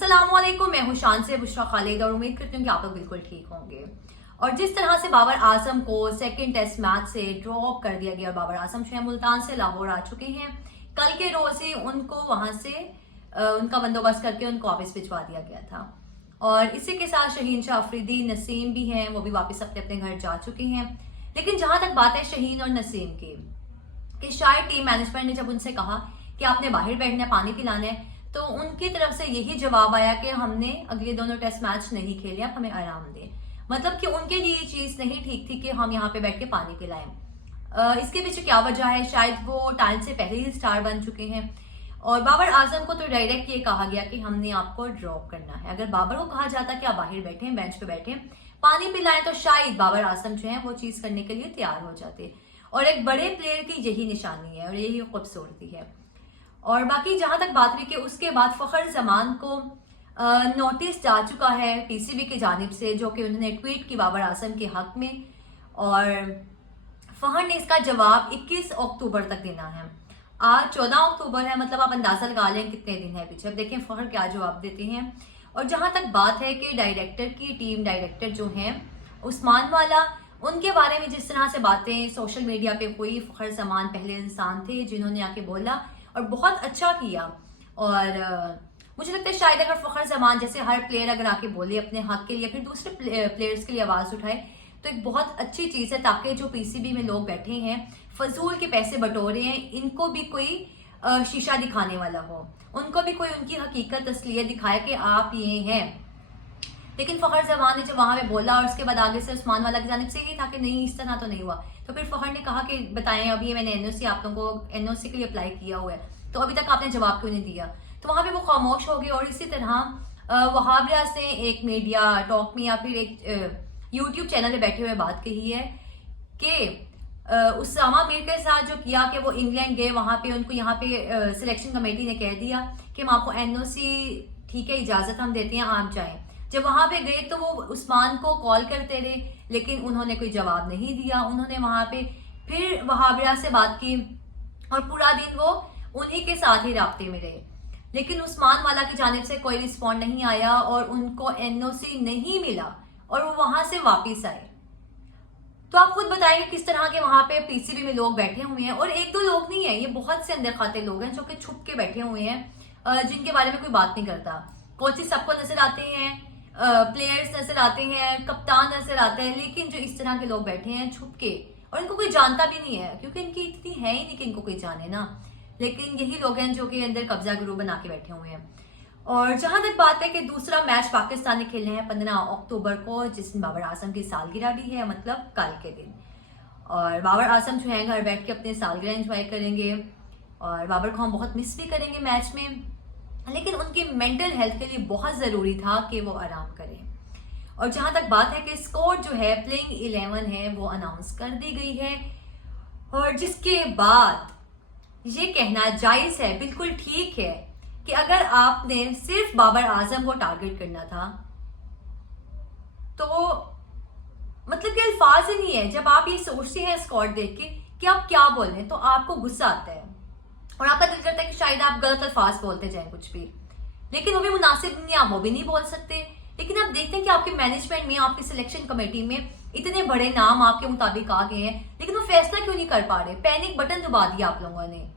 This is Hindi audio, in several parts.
अस्सलामुअलैकुम, मैं हूं शान से बुशरा खालिद और उम्मीद करती हूँ कि आप लोग बिल्कुल ठीक होंगे। और जिस तरह से बाबर आजम को सेकंड टेस्ट मैच से ड्रॉप कर दिया गया और बाबर आजम जो है मुल्तान से लाहौर आ चुके हैं, कल के रोज ही उनको वहां से उनका बंदोबस्त करके उनको वापस भिजवा दिया गया था। और इसी के साथ शहीन शाह अफरीदी, नसीम भी हैं, वो भी वापस अपने अपने घर जा चुके हैं। लेकिन जहां तक बात है शहीन और नसीम की, कि शायद टीम मैनेजमेंट ने जब उनसे कहा कि आपने बाहर बैठना है, पानी पिलाना है, तो उनकी तरफ से यही जवाब आया कि हमने अगले दोनों टेस्ट मैच नहीं खेले, आप हमें आराम दें। मतलब कि उनके लिए ये चीज नहीं ठीक थी कि हम यहाँ पे बैठ के पानी पिलाएं। इसके पीछे क्या वजह है? शायद वो टाइम से पहले ही स्टार बन चुके हैं। और बाबर आजम को तो डायरेक्ट ये कहा गया कि हमने आपको ड्रॉप करना है। अगर बाबर को कहा जाता कि आप बाहर बैठे, बेंच पे बैठे, पानी पिलाएं, तो शायद बाबर आजम जो है वो चीज करने के लिए तैयार हो जाते। और एक बड़े प्लेयर की यही निशानी है और यही खूबसूरती है। और बाकी जहां तक बात हुई कि उसके बाद फखर जमान को नोटिस जा चुका है पीसीबी की जानिब से, जो कि उन्होंने ट्वीट की बाबर आजम के हक में। और फहर ने इसका जवाब 21 अक्टूबर तक देना है। आज 14 अक्टूबर है, मतलब आप अंदाजा लगा लें कितने दिन है पीछे। अब देखें फहर क्या जवाब देते हैं। और जहां तक बात है कि डायरेक्टर की टीम, डायरेक्टर जो हैं उस्मान वाला, उनके बारे में जिस तरह से बातें सोशल मीडिया पे हुई, फखर जमान पहले इंसान थे जिन्होंने आके बोला और बहुत अच्छा किया। और मुझे लगता है शायद अगर फखर जमान जैसे हर प्लेयर अगर आके बोले अपने हक के लिए, फिर दूसरे प्लेयर्स के लिए आवाज उठाए, तो एक बहुत अच्छी चीज है, ताकि जो पीसीबी में लोग बैठे हैं फजूल के पैसे बटोरे हैं, इनको भी कोई शीशा दिखाने वाला हो, उनको भी कोई उनकी हकीकत असलियत दिखाए कि आप ये हैं। लेकिन फखर जमान ने जब वहां पे बोला और उसके बाद आगे से उस्मान वाला की जानिब से ही था कि नहीं, इस तरह तो नहीं हुआ, तो फिर फखर ने कहा कि बताएं, अभी ये मैंने एनओसी आप लोगों को एनओसी के लिए अप्लाई किया हुआ है, तो अभी तक आपने जवाब क्यों नहीं दिया? तो वहां पे वो खामोश हो गए। और इसी तरह वहाबिया से एक मीडिया टॉक में या फिर एक यूट्यूब चैनल पे बैठे हुए बात कही है कि उसामा मीर के साथ जो किया कि वो इंग्लैंड गए, वहां पे उनको यहाँ पे सिलेक्शन कमेटी ने कह दिया कि हम आपको एनओसी, ठीक है, इजाजत हम देते हैं, आप जाएं। जब वहां पे गए तो वो उस्मान को कॉल करते रहे, लेकिन उन्होंने कोई जवाब नहीं दिया। उन्होंने वहां पे फिर वहाबिया से बात की और पूरा दिन वो उन्हीं के साथ ही राब्ते में रहे, लेकिन उस्मान वाला की जानिब से कोई रिस्पॉन्ड नहीं आया और उनको एनओसी नहीं मिला और वो वहां से वापिस आए। तो आप खुद बताइए किस तरह के वहां पे पीसीबी में लोग बैठे हुए हैं। और एक दो लोग नहीं है, ये बहुत से अंदर खाते लोग हैं जो कि छुप के बैठे हुए हैं, जिनके बारे में कोच बात नहीं करता। कोचेस सबको नजर आते हैं, प्लेयर्स नजर आते हैं, कप्तान नजर आते हैं, लेकिन जो इस तरह के लोग बैठे हैं छुप के, और इनको कोई जानता भी नहीं है क्योंकि इनकी इतनी है ही नहीं कि इनको कोई जाने ना। लेकिन यही लोग हैं जो कि अंदर कब्जा गुरु बना के बैठे हुए हैं। और जहां तक बात है कि दूसरा मैच पाकिस्तान ने खेलने हैं 15 अक्टूबर को, जिस दिन बाबर आजम की सालगिरह भी है, मतलब कल के दिन। और बाबर आजम जो है घर बैठ के अपने सालगिरह एंजॉय करेंगे और बाबर को हम बहुत मिस भी करेंगे मैच में। लेकिन उनकी मेंटल हेल्थ के लिए बहुत जरूरी था कि वो आराम करें। और जहां तक बात है कि स्कोर जो है प्लेइंग 11 है वो अनाउंस कर दी गई है, और जिसके बाद ये कहना जायज है, बिल्कुल ठीक है, कि अगर आपने सिर्फ बाबर आजम को टारगेट करना था तो मतलब कि अल्फाज ही नहीं है। जब आप ये सोचते हैं स्कोर देख के कि आप क्या बोलें, तो आपको गुस्सा आता है और आपका दिल करता है कि शायद आप गलत अल्फाज बोलते जाएं कुछ भी, लेकिन वो भी मुनासिब नहीं, आप वो भी नहीं बोल सकते। लेकिन आप देखते हैं कि आपके मैनेजमेंट में, आपकी सिलेक्शन कमेटी में इतने बड़े नाम आपके मुताबिक आ गए हैं, लेकिन वो फैसला क्यों नहीं कर पा रहे? पैनिक बटन दबा दिया आप लोगों ने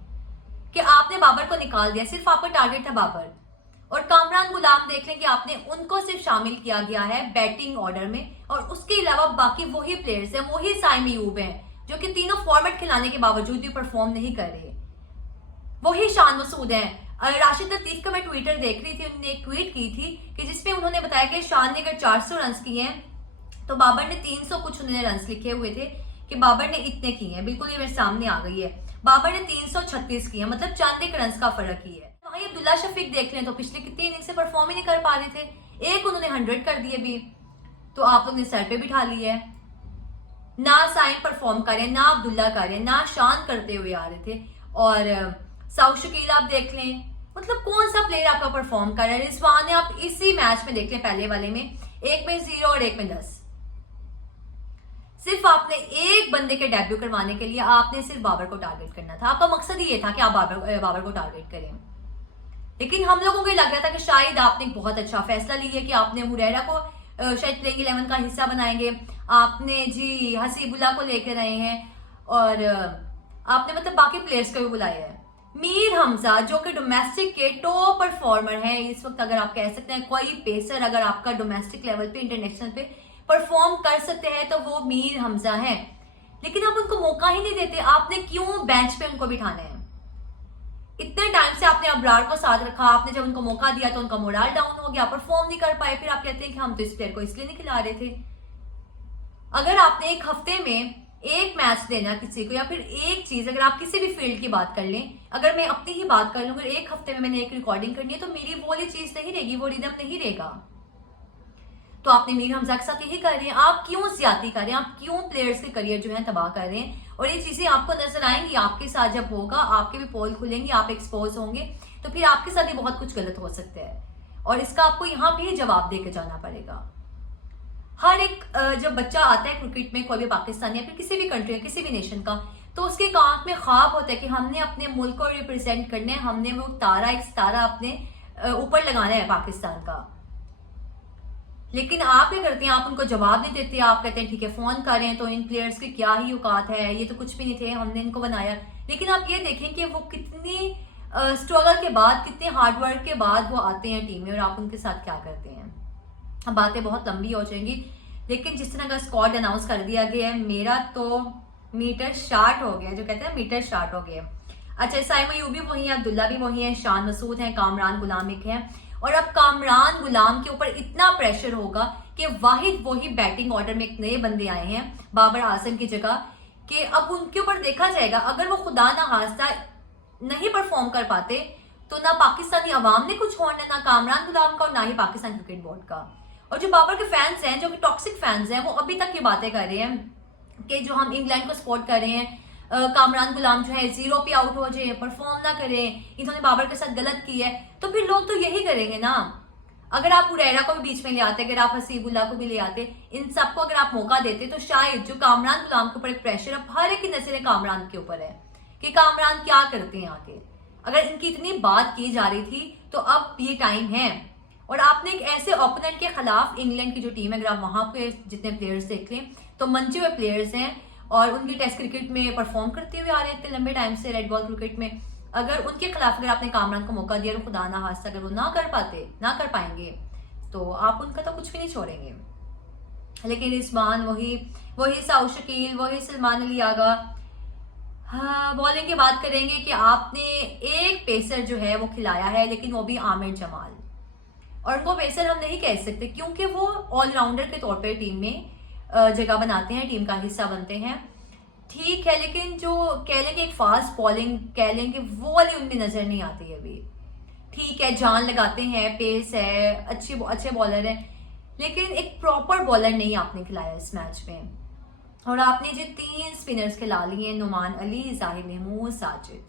कि आपने बाबर को निकाल दिया, सिर्फ आपका टारगेट था बाबर। और कामरान गुलाम देख लें कि आपने उनको सिर्फ शामिल किया गया है बैटिंग ऑर्डर में, और उसके अलावा बाकी वही प्लेयर्स हैं, वही साइम अयूब हैं जो कि तीनों फॉर्मेट खिलाने के बावजूद भी परफॉर्म नहीं कर रहे, वही शान मसूद हैं। राशिद लतीफ का मैं ट्विटर देख रही थी, उन्होंने एक ट्वीट की थी कि जिसमें उन्होंने बताया कि शान ने अगर 400 रन किए हैं तो बाबर ने 300 कुछ उन्होंने रन लिखे हुए थे कि बाबर ने इतने किए हैं। बिल्कुल ये मेरे सामने आ गई है, बाबर ने 336 किए, मतलब चंद एक रन का फर्क ही है। वहीं अब्दुल्ला शफीक देख लें तो पिछले कितने इनिंग से परफॉर्म ही नहीं कर पा रहे थे, एक उन्होंने 100 कर दिए भी, तो आप लोग ने सर पे बिठा लिया है। ना साइम परफॉर्म करें, ना अब्दुल्ला करें, ना शान करते हुए आ रहे थे। और साउथ शकील आप देख लें, मतलब कौन सा प्लेयर आपका परफॉर्म कर रहा है? रिजवान ने आप इसी मैच में देख लें, पहले वाले में एक में 0 और एक में 10। सिर्फ आपने एक बंदे के डेब्यू करवाने के लिए आपने सिर्फ बाबर को टारगेट करना था। आपका मकसद ये था कि आप बाबर को टारगेट करें। लेकिन हम लोगों को ये लग रहा था कि शायद आपने एक बहुत अच्छा फैसला लिया कि आपने हुरैरा को शायद प्लेइंग 11 का हिस्सा बनाएंगे, आपने जी हसीबुल्ला को लेकर आए हैं और आपने मतलब बाकी प्लेयर्स को भी बुलाया है। मीर हमजा जो कि डोमेस्टिक के टॉप परफॉर्मर है इस वक्त, अगर आप कह सकते हैं कोई पेसर अगर आपका डोमेस्टिक लेवल पे इंटरनेशनल पे परफॉर्म कर सकते हैं तो वो मीर हमजा है, लेकिन आप उनको मौका ही नहीं देते। आपने क्यों बेंच पे उनको बिठाना है? इतने टाइम से आपने अबरार को साथ रखा, आपने जब उनको मौका दिया तो उनका मोरल डाउन हो गया, परफॉर्म नहीं कर पाए, फिर आप कहते हैं कि हम तो इस प्लेयर को इसलिए नहीं खिला रहे थे। अगर आपने एक हफ्ते में एक मैच देना किसी को, या फिर एक चीज अगर आप किसी भी फील्ड की बात कर लें, अगर मैं अपनी ही बात कर लूं, अगर एक हफ्ते में मैंने एक रिकॉर्डिंग करनी है तो मेरी वो वाली चीज नहीं रहेगी, वो रिदम नहीं रहेगा। तो आपने मीर हमजा के साथ यही कर रहे हैं। आप क्यों ज्यादती कर रहे हैं? आप क्यों प्लेयर्स के करियर जो है तबाह कर रहे हैं? और ये चीजें आपको नजर आएंगी, आपके साथ जब होगा, आपके भी पोल खुलेंगे, आप एक्सपोज होंगे, तो फिर आपके साथ भी बहुत कुछ गलत हो सकता है और इसका आपको यहाँ भी जवाब दे के जाना पड़ेगा। हर एक जब बच्चा आता है क्रिकेट में, कोई भी पाकिस्तान या फिर किसी भी कंट्री किसी भी नेशन का, तो उसके एक आंख में ख्वाब होता है कि हमने अपने मुल्क को रिप्रेजेंट करना है, हमने वो तारा, एक सितारा अपने ऊपर लगाना है पाकिस्तान का। लेकिन आप क्या करते हैं? आप उनको जवाब नहीं देते, आप कहते हैं ठीक है फोन कर रहे हैं तो इन प्लेयर्स की क्या ही औकात है, ये तो कुछ भी नहीं थे, हमने इनको बनाया। लेकिन आप ये देखें कि वो कितनी स्ट्रगल के बाद, कितने हार्डवर्क के बाद वो आते हैं टीम में और आप उनके साथ क्या करते हैं। अब बातें बहुत लंबी हो जाएंगी, लेकिन जिस तरह का स्क्वाड अनाउंस कर दिया गया है, मेरा तो मीटर शार्ट हो गया, जो कहते हैं मीटर शार्ट हो गया। अच्छा, साइम अयूबी वही है, अब्दुल्ला भी वही है, शान मसूद है, कामरान गुलाम एक है, और अब कामरान गुलाम के ऊपर इतना प्रेशर होगा कि वाहिद वही बैटिंग ऑर्डर में एक नए बंदे आए हैं बाबर आजम की जगह, कि अब उनके ऊपर देखा जाएगा। अगर वो खुदा ना खास्ता नहीं परफॉर्म कर पाते तो ना पाकिस्तानी अवाम ने कुछ होना, ना कामरान गुलाम का और ना ही पाकिस्तान क्रिकेट बोर्ड का। और जो बाबर के फैंस हैं, जो कि टॉक्सिक फैंस हैं, वो अभी तक ये बातें कर रहे हैं कि जो हम इंग्लैंड को सपोर्ट कर रहे हैं, कामरान गुलाम जो है 0 पे आउट हो जाए, परफॉर्म ना करें, इन्होंने बाबर के साथ गलत किया है, तो फिर लोग तो यही करेंगे ना। अगर आप हुरैरा को भी बीच में ले आते, अगर आप हसीबुल्ला को भी ले आते, इन सबको अगर आप मौका देते, तो शायद जो कामरान गुलाम के ऊपर एक प्रेशर, अब हर एक की नजरें कामरान के ऊपर है कि कामरान क्या करते हैं आके। अगर इनकी इतनी बात की जा रही थी तो अब ये टाइम है। और आपने एक ऐसे ओपोनेंट के खिलाफ, इंग्लैंड की जो टीम है, अगर आप वहां पे जितने प्लेयर्स देख लें तो मंचे हुए प्लेयर्स हैं और उनकी टेस्ट क्रिकेट में परफॉर्म करते हुए आ रहे हैं इतने लंबे टाइम से, रेड बॉल क्रिकेट में। अगर उनके खिलाफ अगर आपने कामरान को मौका दिया और खुदा ना हादसा अगर वो ना कर पाएंगे तो आप उनका तो कुछ भी नहीं छोड़ेंगे। लेकिन रिजवान वही साउथ शकील, वही सलमान अली आगा। हाँ, बॉलिंग की बात करेंगे कि आपने एक पेसर जो है वो खिलाया है, लेकिन वो भी आमिर जमाल, और उनको पेसर हम नहीं कह सकते क्योंकि वो ऑलराउंडर के तौर पर टीम में जगह बनाते हैं, टीम का हिस्सा बनते हैं, ठीक है। लेकिन जो कह लें कि एक फास्ट बॉलिंग कह लें कि वो वाली उनमें नजर नहीं आती है अभी। ठीक है, जान लगाते हैं, पेस है, अच्छे बॉलर है, लेकिन एक प्रॉपर बॉलर नहीं आपने खिलाया इस मैच में। और आपने जो 3 स्पिनर्स खिला लिए, नुमान अली, जाहिर महमूद, साजिद,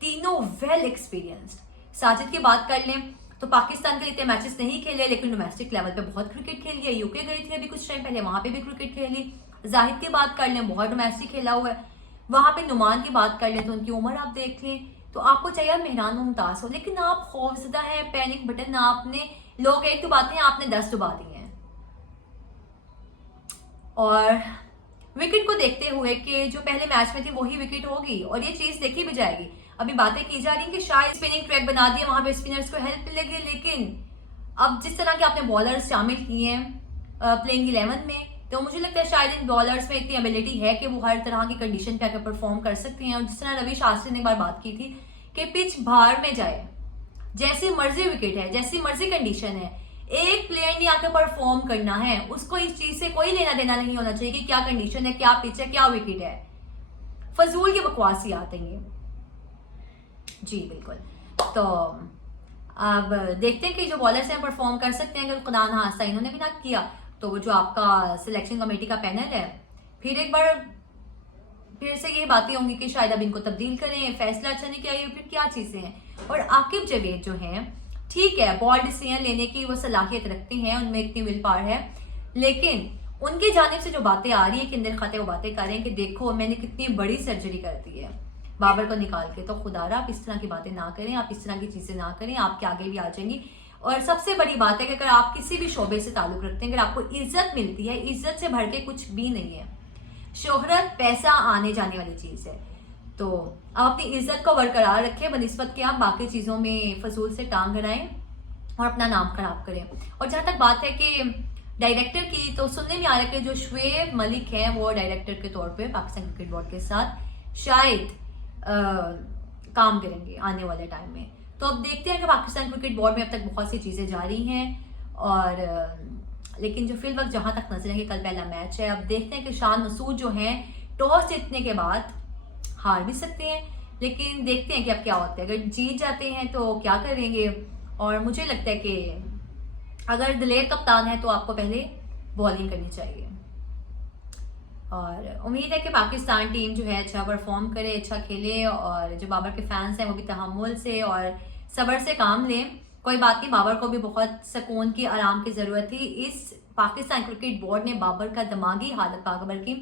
तीनों वेल एक्सपीरियंस्ड। साजिद की बात कर लें तो पाकिस्तान के लिए इतने मैचेस नहीं खेले, लेकिन डोमेस्टिक लेवल पे बहुत क्रिकेट खेल लिया। यूके गई थी अभी कुछ टाइम पहले, वहां पे भी क्रिकेट खेली। जाहिद की बात कर लें, बहुत डोमेस्टिक खेला हुआ है। वहां पे नुमान की बात कर लें तो उनकी उम्र आप देख लें तो आपको चाहिए मेहरान मुमताज हो, लेकिन आप खौफजदा है, पैनिक बटन आपने, लोग एक डुबाते हैं, आपने 10 डुबा दिए हैं। और विकेट को देखते हुए कि जो पहले मैच में थी वही विकेट होगी और ये चीज देखी भी जाएगी। अभी बातें की जा रही कि शायद स्पिनिंग ट्रैक बना दिया, वहां पे स्पिनर्स को हेल्प मिलेगी, लेकिन अब जिस तरह के आपने बॉलर्स शामिल किए हैं प्लेइंग 11 में, तो मुझे लगता है शायद इन बॉलर्स में इतनी एबिलिटी है कि वो हर तरह की कंडीशन पे आकर परफॉर्म कर सकते हैं। और जिस तरह रवि शास्त्री ने एक बार बात की थी कि पिच बाहर में जाए, जैसी मर्जी विकेट है, जैसी मर्जी कंडीशन है, एक प्लेयर ने आकर परफॉर्म करना है, उसको इस चीज से कोई लेना देना नहीं होना चाहिए कि क्या कंडीशन है, क्या पिच है, क्या विकेट है। फजूल की बकवास ही आते हैं जी, बिल्कुल। तो अब देखते हैं कि जो बॉलर्स हैं परफॉर्म कर सकते हैं। अगर खुदा ना हादसा इन्होंने भी ना किया तो वो जो आपका सिलेक्शन कमेटी का पैनल है, फिर एक बार फिर से ये बातें होंगी कि शायद अब इनको तब्दील करें, फैसला अच्छा नहीं किया, ये फिर क्या चीजें हैं। और आकिब जवेद जो हैं, ठीक है, बॉल डिसीजन लेने की वो सलाहियत रखते हैं, उनमें इतनी विल पावर है, लेकिन उनकी जानिब से जो बातें आ रही है कि अंदर खाते वो बातें कर रहे हैं कि देखो मैंने कितनी बड़ी सर्जरी कर दी है, बाबर को निकाल के। तो खुदारा आप इस तरह की बातें ना करें, आप इस तरह की चीजें ना करें, आपके आगे भी आ जाएंगी। और सबसे बड़ी बात है कि अगर आप किसी भी शोबे से ताल्लुक रखते हैं, अगर आपको इज्जत मिलती है, इज्जत से बढ़ के कुछ भी नहीं है। शोहरत पैसा आने जाने वाली चीज है, तो आप अपनी इज्जत को बरकरार रखें बनिस्बत के आप बाकी चीजों में फजूल से टांग अड़ाएं और अपना नाम खराब करें। और जहां तक बात है कि डायरेक्टर की, तो सुनने में आ रहा है कि जो शुएब मलिक है वो डायरेक्टर के तौर पे पाकिस्तान क्रिकेट बोर्ड के साथ शायद काम करेंगे आने वाले टाइम में। तो अब देखते हैं कि पाकिस्तान क्रिकेट बोर्ड में अब तक बहुत सी चीजें जारी हैं, और लेकिन जो फिल वक्त जहां तक नजर है कि कल पहला मैच है, अब देखते हैं कि शान मसूद जो है टॉस जीतने के बाद हार भी सकते हैं, लेकिन देखते हैं कि अब क्या होता है। अगर जीत जाते हैं तो क्या करेंगे, और मुझे लगता है कि अगर दिलेर कप्तान है तो आपको पहले बॉलिंग करनी चाहिए। और उम्मीद है कि पाकिस्तान टीम जो है अच्छा परफॉर्म करे, अच्छा खेले, और जो बाबर के फैंस हैं वो भी तहम्मुल से और सब्र से काम लें। कोई बात नहीं, बाबर को भी बहुत सुकून की, आराम की जरूरत थी। इस पाकिस्तान क्रिकेट बोर्ड ने बाबर का दिमागी हालत, बाबर की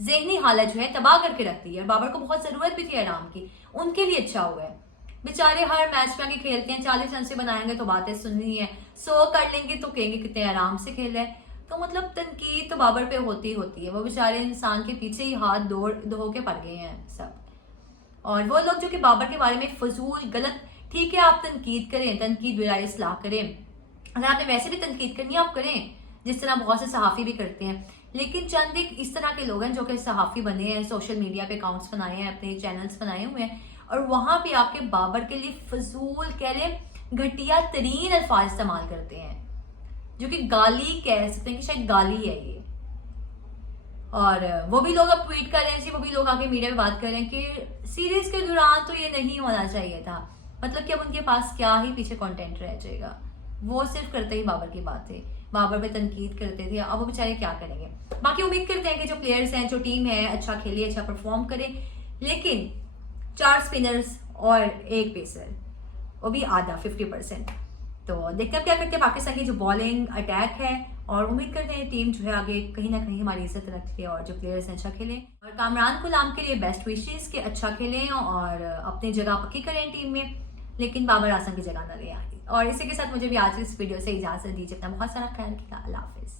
जहनी हालत जो है तबाह करके रख दी है। बाबर को बहुत जरूरत भी थी आराम की, उनके लिए अच्छा हुआ है। बेचारे हर मैच में आके खेलते हैं, 40 रन से बनाएंगे तो बातें सुननी है, 100 कर लेंगे तो कहेंगे कितने आराम से खेले। तो मतलब तनकीद तो बाबर पे होती होती है, वो बेचारे इंसान के पीछे ही हाथ धो के पड़ गए हैं सब। और वो लोग जो कि बाबर के बारे में फजूल गलत, ठीक है आप तनकीद करें, तनकीद बजाय इस्लाह करें, अगर आपने वैसे भी तनकीद करनी है आप करें, जिस तरह बहुत से सहाफी भी करते हैं। लेकिन चंद एक इस तरह के लोग हैं जो कि सहाफी बने हैं, सोशल मीडिया पे अकाउंट्स बनाए हैं, अपने चैनल्स बनाए हुए हैं, और वहां पे आपके बाबर के लिए फजूल कह लें घटिया तरीन अल्फाज इस्तेमाल करते हैं, जो कि गाली कह सकते हैं कि शायद गाली है ये। और वो भी लोग अब ट्वीट कर रहे हैं जी, वो भी लोग आके मीडिया में बात कर रहे हैं कि सीरीज के दौरान तो ये नहीं होना चाहिए था। मतलब कि अब उनके पास क्या ही पीछे कंटेंट रह जाएगा, वो सिर्फ करते ही बाबर की बात है, बाबर पे तनकीद करते थे, अब वो बेचारे क्या करेंगे। बाकी उम्मीद करते हैं कि जो प्लेयर्स हैं, जो टीम है, अच्छा खेले, अच्छा परफॉर्म करे। लेकिन 4 स्पिनर्स और 1 पेसर, वो भी आधा 50%। तो देखते हैं क्या करते हैं पाकिस्तान की जो बॉलिंग अटैक है, और उम्मीद करते हैं टीम जो है आगे कहीं ना कहीं हमारी इज्जत रखे और जो प्लेयर्स हैं अच्छा खेलें। और कामरान गुलाम के लिए बेस्ट विशेस के अच्छा खेलें और अपनी जगह पक्की करें टीम में, लेकिन बाबर आजम की जगह ना ले आए। और इसी के साथ मुझे भी आज इस वीडियो से इजाजत दीजिए। अपना बहुत सारा ख्याल रखिएगा। अल्लाह हाफिज।